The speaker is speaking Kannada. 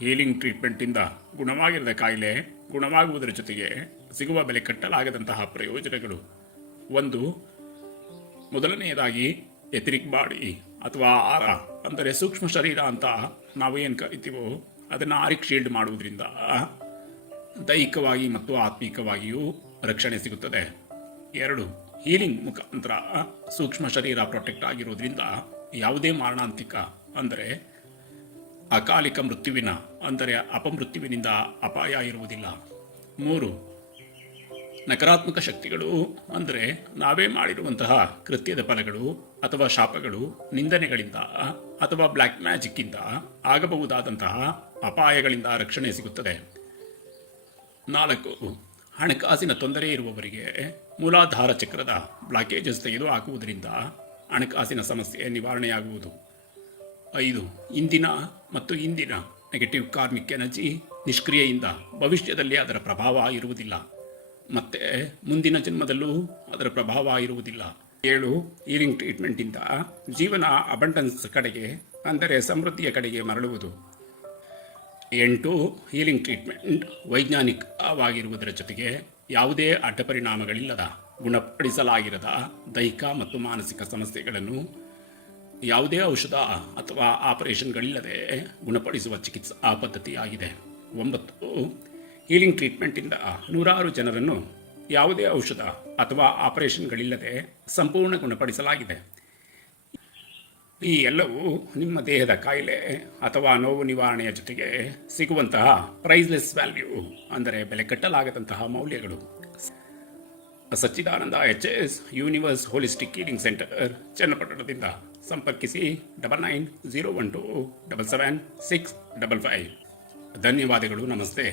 ಹೀಲಿಂಗ್ ಟ್ರೀಟ್ಮೆಂಟಿಂದ ಗುಣವಾಗಿರದ ಕಾಯಿಲೆ ಗುಣವಾಗುವುದರ ಜೊತೆಗೆ ಸಿಗುವ ಬೆಲೆ ಕಟ್ಟಲಾಗದಂತಹ ಪ್ರಯೋಜನಗಳು. ಒಂದು, ಮೊದಲನೆಯದಾಗಿ ಎಥರಿಕ್ ಬಾಡಿ ಅಥವಾ ಆರ ಅಂದರೆ ಸೂಕ್ಷ್ಮ ಶರೀರ ಅಂತ ನಾವು ಏನು ಕರಿತೀವೋ ಅದನ್ನು ಆರಿಕ್ ಶೀಲ್ಡ್ ಮಾಡುವುದರಿಂದ ದೈಹಿಕವಾಗಿ ಮತ್ತು ಆತ್ಮಿಕವಾಗಿಯೂ ರಕ್ಷಣೆ ಸಿಗುತ್ತದೆ. ಎರಡು, ಹೀಲಿಂಗ್ ಮುಖಾಂತರ ಸೂಕ್ಷ್ಮ ಶರೀರ ಪ್ರೊಟೆಕ್ಟ್ ಆಗಿರೋದ್ರಿಂದ ಯಾವುದೇ ಮಾರಣಾಂತಿಕ ಅಂದರೆ ಅಕಾಲಿಕ ಮೃತ್ಯುವಿನ ಅಂದರೆ ಅಪಮೃತ್ಯುವಿನಿಂದ ಅಪಾಯ ಇರುವುದಿಲ್ಲ. ಮೂರು, ನಕಾರಾತ್ಮಕ ಶಕ್ತಿಗಳು ಅಂದರೆ ನಾವೇ ಮಾಡಿರುವಂತಹ ಕೃತ್ಯದ ಫಲಗಳು ಅಥವಾ ಶಾಪಗಳು, ನಿಂದನೆಗಳಿಂದ ಅಥವಾ ಬ್ಲ್ಯಾಕ್ ಮ್ಯಾಜಿಕ್ಕಿಂದ ಆಗಬಹುದಾದಂತಹ ಅಪಾಯಗಳಿಂದ ರಕ್ಷಣೆ ಸಿಗುತ್ತದೆ. ನಾಲ್ಕು, ಹಣಕಾಸಿನ ತೊಂದರೆ ಇರುವವರಿಗೆ ಮೂಲಾಧಾರ ಚಕ್ರದ ಬ್ಲಾಕೇಜಸ್ ತೆಗೆದು ಹಾಕುವುದರಿಂದ ಹಣಕಾಸಿನ ಸಮಸ್ಯೆ ನಿವಾರಣೆಯಾಗುವುದು. ಐದು, ಇಂದಿನ ನೆಗೆಟಿವ್ ಕಾರ್ಮಿಕ್ ಎನರ್ಜಿ ನಿಷ್ಕ್ರಿಯೆಯಿಂದ ಭವಿಷ್ಯದಲ್ಲಿ ಅದರ ಪ್ರಭಾವ ಇರುವುದಿಲ್ಲ ಮತ್ತು ಮುಂದಿನ ಜನ್ಮದಲ್ಲೂ ಅದರ ಪ್ರಭಾವ ಇರುವುದಿಲ್ಲ. ಏಳು, ಹೀಲಿಂಗ್ ಟ್ರೀಟ್ಮೆಂಟಿಂದ ಜೀವನ ಅಬಂಡನ್ಸ್ ಕಡೆಗೆ ಅಂದರೆ ಸಮೃದ್ಧಿಯ ಕಡೆಗೆ ಮರಳುವುದು. ಎಂಟು, ಹೀಲಿಂಗ್ ಟ್ರೀಟ್ಮೆಂಟ್ ವೈಜ್ಞಾನಿಕವಾಗಿರುವುದರ ಜೊತೆಗೆ ಯಾವುದೇ ಅಡ್ಡಪರಿಣಾಮಗಳಿಲ್ಲದ ಗುಣಪಡಿಸಲಾಗಿರದ ದೈಹಿಕ ಮತ್ತು ಮಾನಸಿಕ ಸಮಸ್ಯೆಗಳನ್ನು ಯಾವುದೇ ಔಷಧ ಅಥವಾ ಆಪರೇಷನ್ಗಳಿಲ್ಲದೆ ಗುಣಪಡಿಸುವ ಚಿಕಿತ್ಸಾ ಪದ್ಧತಿಯಾಗಿದೆ. ಒಂಬತ್ತು, ಹೀಲಿಂಗ್ ಟ್ರೀಟ್ಮೆಂಟಿಂದ ನೂರಾರು ಜನರನ್ನು ಯಾವುದೇ ಔಷಧ ಅಥವಾ ಆಪರೇಷನ್ಗಳಿಲ್ಲದೆ ಸಂಪೂರ್ಣ ಗುಣಪಡಿಸಲಾಗಿದೆ. ಈ ಎಲ್ಲವೂ ನಿಮ್ಮ ದೇಹದ ಕಾಯಿಲೆ ಅಥವಾ ನೋವು ನಿವಾರಣೆಯ ಜೊತೆಗೆ ಸಿಗುವಂತಹ ಪ್ರೈಸ್ಲೆಸ್ ವ್ಯಾಲ್ಯೂ ಅಂದರೆ ಬೆಲೆ ಕಟ್ಟಲಾಗದಂತಹ ಮೌಲ್ಯಗಳು. Sachidananda HS universe holistic healing centre, ಚನ್ನಪಟ್ಟಣದಿಂದ ಸಂಪರ್ಕಿಸಿ 9901277655. ಧನ್ಯವಾದಗಳು. ನಮಸ್ತೆ.